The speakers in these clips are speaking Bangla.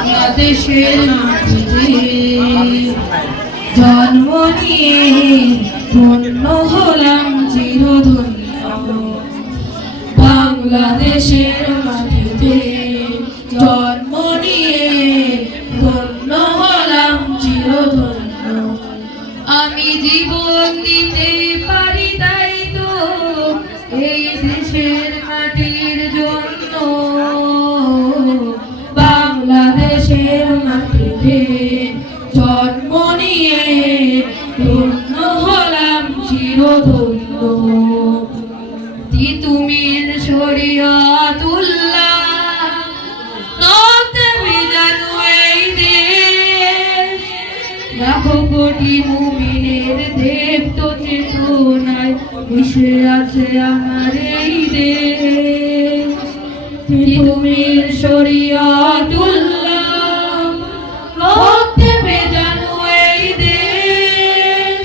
বাংলাদেশের মাটিতে জন্ম নিয়ে ধন্য হলাম চিরধন্য। বাংলাদেশের মাটিতে জন্ম নিয়ে ধন্য হলাম চিরধন্য। আমি জীবন দিতে পারি তাই তো এই দেশের মাটির জন্য। বাংলাদেশের মাটিতে জন্ম নিয়ে ধন্য হলাম চিরধন্য। তিতুমির শরিয়তুল্লাহ নতে বিজানু এই দেশ, লাখো কোটি মুমিনের দেব চেতনায় মিশে আছে আমার এই দেশ। তিতুমির শরিয়তুল্লাহ নতে বিজানু এই দেশ,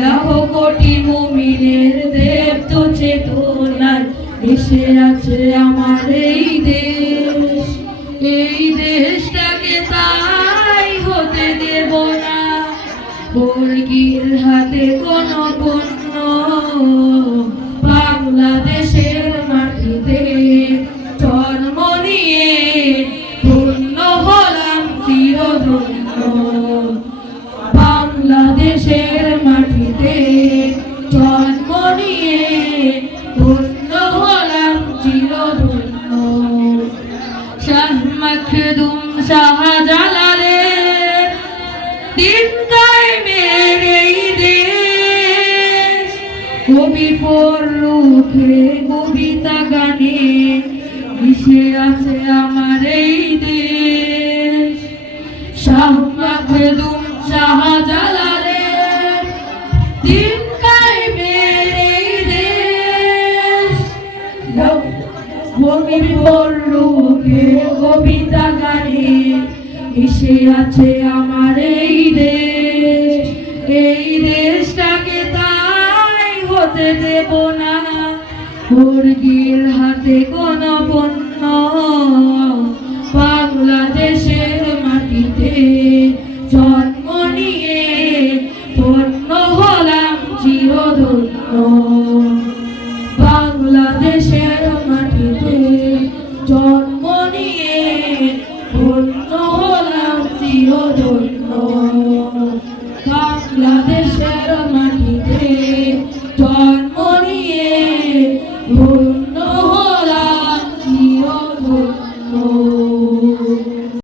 লাখো কোটি মুমিনের দেব চেতনায় মিশে আছে আমার এই দেশ। এই দেশটাকে তাই হতে দেব না বর্গীর হাতে কোনো পণ্য। বাংলাদেশের মাটিতে জন্ম নিয়ে ধন্য হলাম চিরধন্য। বাংলাদেশের মাটিতে জন্ম নিয়ে ধন্য হলাম চিরধন্য। শাহ মখদুম শাহজালালের দিন কায়েমের এই দেশ, কবি পড়লুকে কবিতা গানে মিশে আছে আমার এই দেশ। শাহ মখদুম শাহজালালের দিন কায়েমের এই দেশ, কবি পড়লুকে কবিতা গানে মিশে আছে আমার এই দেশ। এই দেশটাকে তাই হতে দেব না বর্গীর হাতে কোনো পণ্য। বাংলাদেশের মাটিতে